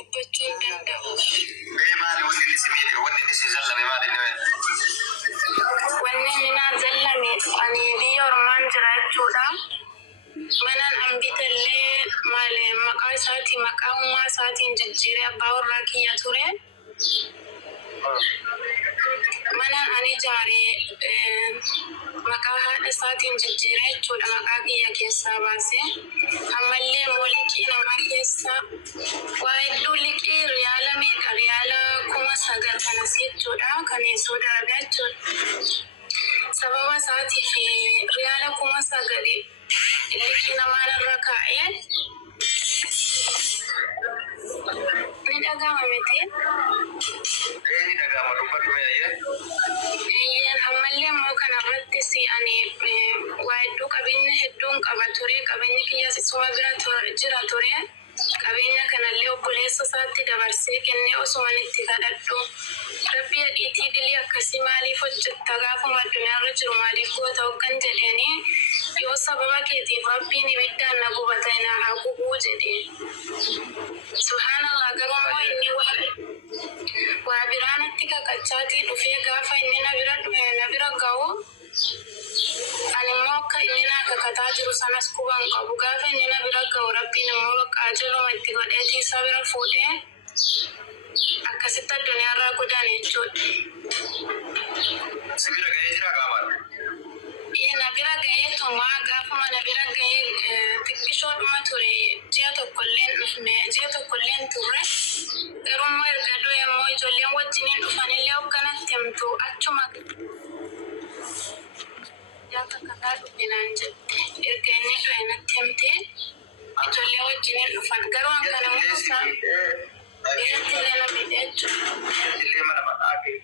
dubbachuu hin danda'u. Maali wanni si miidhe wanni si zallame maali? Wanni minaa zallame ani biyya ormaan jira jechuudha. Manaan ambitellee maali maqaa isaatii maqaa ummaa isaatiin jijjiiree abbaa warraa kiyya ture. Manaan ani jaaree maqaa haadha isaatiin jijjiiree jechuudha maqaa kiyya keessaa baasee. Ammallee moolikii namaa keessa waa hedduu liqii riyaala meeqa riyaala 9,000 kanas jechuudha kan Saudi Arabiyaa jechuudha. Sababa isaatiif riyaala 9,000 liqii namaa irra kaa'ee ni dhagahama miti. Ni dhagahama dubbatu yaa'ee. Ammallee immoo kanarratti si ani waa hedduu qabeenya hedduun qaba ture qabeenyi kiyyaas isuma bira jira ture. Qabeenya kanallee obboleessa isaatti dabarsee kennee osoo itti kadhadhu rabbi dhiitii dilii akkasii maaliif hojjetta gaafuma addunyaarra jiru maaliif goota hoggan jedheeni yoo sababa keetiif rabbiin ibiddaan na gubata na haa gubuu jedhee. Subhaanallah garuu inni waa biraanatti kakachaatii dhufee gaafa inni na bira ga'u ani immoo akka inni na kakataa jiru sanas quban qabu gaafa inni na bira ga'u rabbiin immoo bakka jaluma itti godheetii isa bira fuudhee akkasitti addunyaarraa godhan jechuudha. Si bira ga'ee jira qaamaan? Na bira ga'ee tumaa gaafuma na bira ga'ee xiqqishoodhuma ture ji'a tokkolleen turre garuu immoo erga du'e immoo ijoolleen wajjiniin dhufanillee hogganatti himtu achuma kakaa dhufinaan jette erga inni du'e natti himtee ijoollee wajjiniin dhufan garuu hankana muusaa illee na fide jechuudha. Illee mana maqaaqee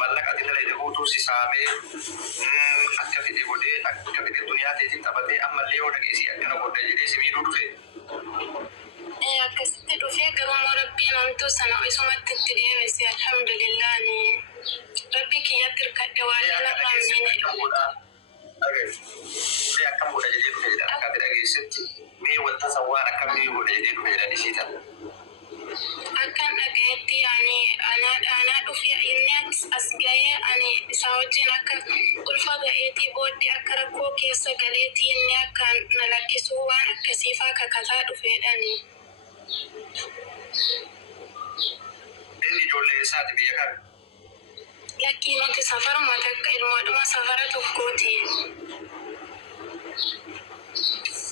mallaqa ati dalee utuu si saamee akka fide godhee akka fide duniyaa teetiin taphatee ammallee yoo dhageessii akkana godhee jedhee si miidhuu dhufe. Akkasitti dhufee garuu immoo rabbiin wantuu sana isumatti itti deebise alhamdulillah rabbi kiyyatti hirkadhe waan narraan miine. Mee akkam godha jedhee dhufe jedhan akka ati dhageessetti mee wanta san waan akkamii godha jedhee dhufe jedhan isiitan. Akkan dhagayetti anaa dhufee inni as ga'ee ani isaa wajjin akka ulfa ga'eetii booddee akka rakkoo keessa galeetii inni akka na lakkisuu waan akkasiifaa kakataa dhufeedhani. Inni ijoollee isaati biyya kana? Lakkii nuti safaruma takka ilmoodhuma safara tokkooti.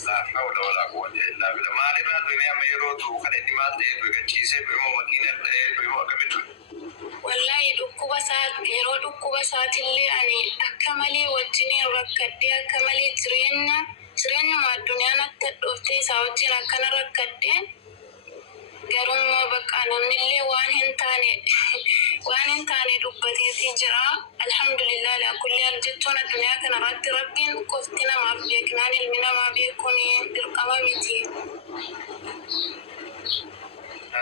La hawla wala quwwata illa billah. Maalirraa dhufe amma yeroo tuu kan inni maal ta'ee dhufe gachiisee dhufe moo makiina ta'ee dhufe moo akkamitti dhufe? Wallahi yeroo dhukkuba isaatillee ani akka malee wajjiniin rakkadhee akka malee jireenyuma addunyaan akka dhuftee isaa wajjin akkana rakkadhee garuu immoo bakka namnillee waan hin taane dubbateetii jira. Alhamdulillah la kulli hal jechuun addunyaa kanarratti rabbiin qofti namaaf beeknaan ilmi namaa beekuun dirqama miti.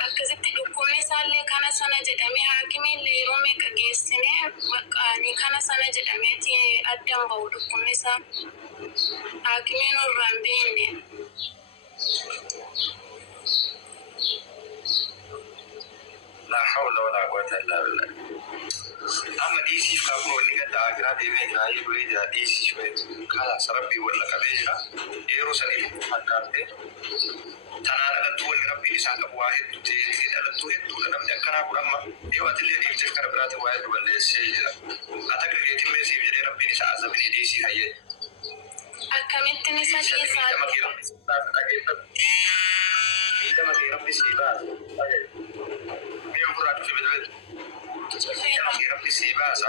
Akkasitti dhukkubni isaallee kana sana jedhamee haakimiillee yeroo meeqa geessinee bakka ni kana sana jedhameeti addan bahu dhukkubni isaa haakimiin irraan beekne. La hawla wala quwwata illa billah. Amma dhiisiif kaafnu wanni gadda agiraa deemee jira eegulee jira dhiisiif kalas rabbii walla qabee jira yeroo saniif fakkaatee tanaan dhalattuu wanni rabbiin isaan qabu waa hedduu ta'ee dhalattuu hedduudha namni akkanaa kun amma yoo atillee dhiifteef kana biraatti waa hedduu balleessee jira. Ati akka keetiin meesiif jedhee rabbiin isaa azabinee dhiisii fayyee. Akkamittiin isa dhiisaa miidhama kee rabbi sii baasa. Mee ofirraa dhufe bedbed. Miidhama kee rabbi sii baasa.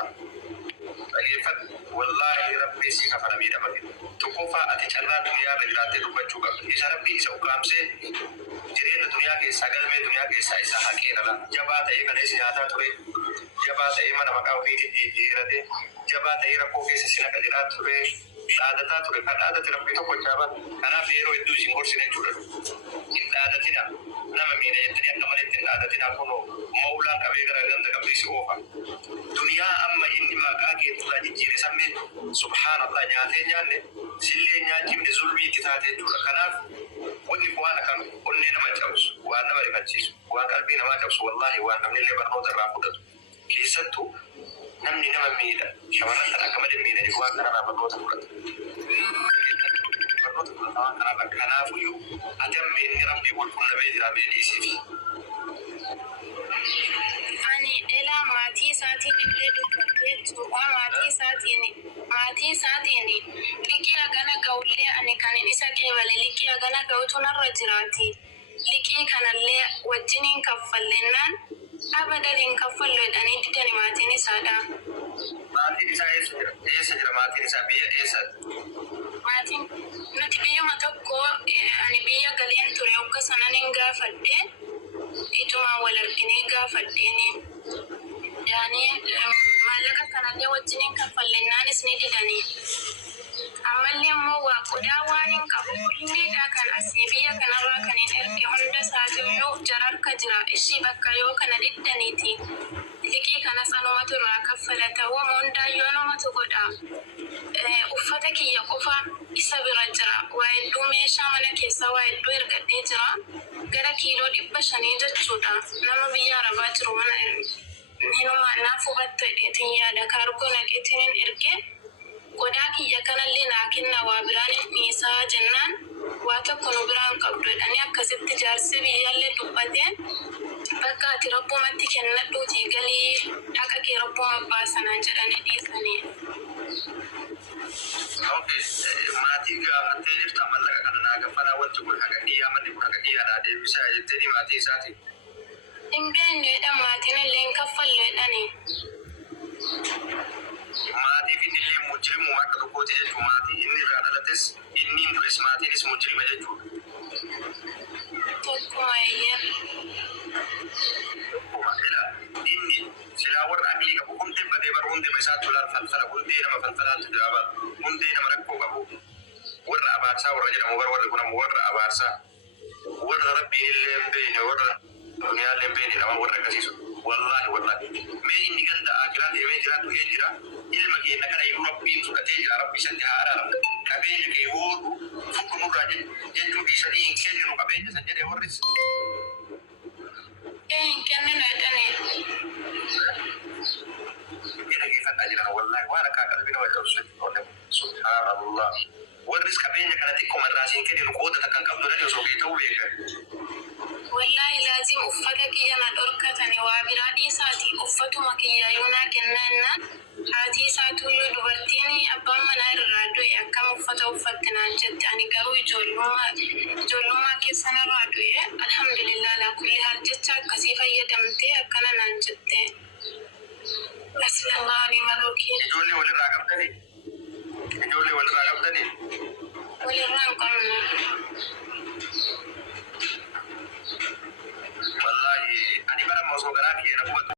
Dhageeffadhu wallaahi rabbi sii kafana miidhama kee. Tokkoffaa ati carraa duniyaarra jiraattee dubbachuu qabda. Isa rabbi isa ukkaamsee jireenya duniyaa keessaa galmee duniyaa keessaa isa haqee dhala. Jabaa ta'ee kan isa nyaataa ture. Jabaa ta'ee mana maqaa ofiitiin jijjiirate. Jabaa ta'ee rakkoo keessa si naqa jiraa ture. Dhaadataa ture kan dhaadate rabbi tokko jaaban. Kanaaf yeroo hedduu isin gorsine jechuudha. Hin dhaadatina. Nama miidha jettanii akka malee ittiin dhaadatina kunoo maulaan qabee gara ganda qabee si oofa. Duniyaa amma inni maqaa keetuudhaa jijjiire sammee subhaanallah nyaatee nyaanne sillee nyaachifne zulmii itti taatee jechuudha. Kanaaf wanni waan akkan onnee nama cabsu waan nama gachiisu waan qalbii namaa cabsu wallahi waan namni illee barnoota irraa fudhatu keessattuu namni nama miidha shamarran kan akka malee miidhaniif waan kanarraa barnoota fudhatu. Barnoota fudhata waan kanarraa kanaafuyyuu ati amma inni rabbii qulqullamee jira beeliisiif. Ani ela maatii isaatiin illee dubbadhee jiru maatii isaatiin liqii hagana ga'ullee ani kan isa qeebale liqii hagana ga'utu narra jiraati. Liqii kanallee wajjiniin kaffallennaan abadan hin kaffallu jedhanii didani maatiin isaadha. Maatiin isaa eessa jira maatiin isaa biyya eessaati? Maatiin nuti biyyuma tokko ani biyya galeen ture hogga sanan hin gaafadhe ijumaan wal arginee gaafadheeni yaani maallaqa kanallee wajjiniin kaffallennaanis ni didanii. Ammallee immoo waa qodaa waan hin qabu hundeedhaa kan asii biyya kanarraa kan hin erge hunda isaatiiyyuu jararka jira ishii bakka yoo kana diddaniiti liqii kanas anumatu irraa kaffalata wama hundaayyuu anumatu godha. Uffata kiyya qofa isa bira jira waa hedduu meeshaa mana keessaa waa hedduu ergadhee jira gara kiiloo 500 jechuudha. Nama biyya arabaa jiru mana hinumaa naaf hubattu hedheetiin yaada kaargoo naqeetiin hin erge. Qodaa kiyya kanallee naa kenna waa biraan miisaa jennaan waa tokko nu biraan qabdu jedhanii akkasitti jaarsi biyyaallee dubbateen bakka ati rabbumatti kennadhuutii galii haqa kee rabbuma baasanaan jedhanii dhiisanii. Maatii gaafattee jirta mallaqa kana naa gaffalaa wanti kun haqa kiyyaa manni kun haqa kiyyaa naa deebisaa jettanii maatii isaati. Hin beeknu jedhan maatiin illee hin kaffallu jedhanii. Maatii fi illee mujrimu akka tokkooti jechuun maatii inni irraa dhalates inni hin dures maatiinis mujrima jechuudha. Tokkuma eeyyee. Tokkuma ila inni silaa warra aqlii qabu hundee badee bara hundee isaatti ulaan falfala hundee nama falfalaatti jira bara hundee nama rakkoo qabu warra abaarsaa warra jedhamu warri kunamu warra abaarsaa warra rabbiin illee hin beekne warra dunyaallee hin beekne nama warra akkasiisu wallahi wallahi mee inni ganda akiraa deemee jiraatu ee jira ilma keenya kana yeroo rabbiin fudhatee jira rabbi isatti haaraadha qabeenya kee hoodhu fudhu nurraa jechuu dhiisanii hin kenninu qabeenya san jedhee warris. Hin kenninu jedhanii. Bira geeffadhaa jiran wallahi waan akka qalbii nama cabsu subhaanallah warris qabeenya kana xiqqoo irraa siin kenninu qooda takkan qabdu dhani osoo kee ta'uu beekan. Wallahi laazim uffata kiyya na dhorkatani waa biraa dhiisaati uffatuma kiyya yoo naa kennannaan haati isaatuyyuu dubartiin abbaan manaa irraa du'e akkam uffata uffatte naan jette ani garuu ijoollummaa keessan irraa du'e alhamdulillah laa kulli haal jecha akkasii fayyadamtee akkana naan jette. Asalaani malookiin. Ijoollee walirraa qabdanii? Walirraa hin qabnu.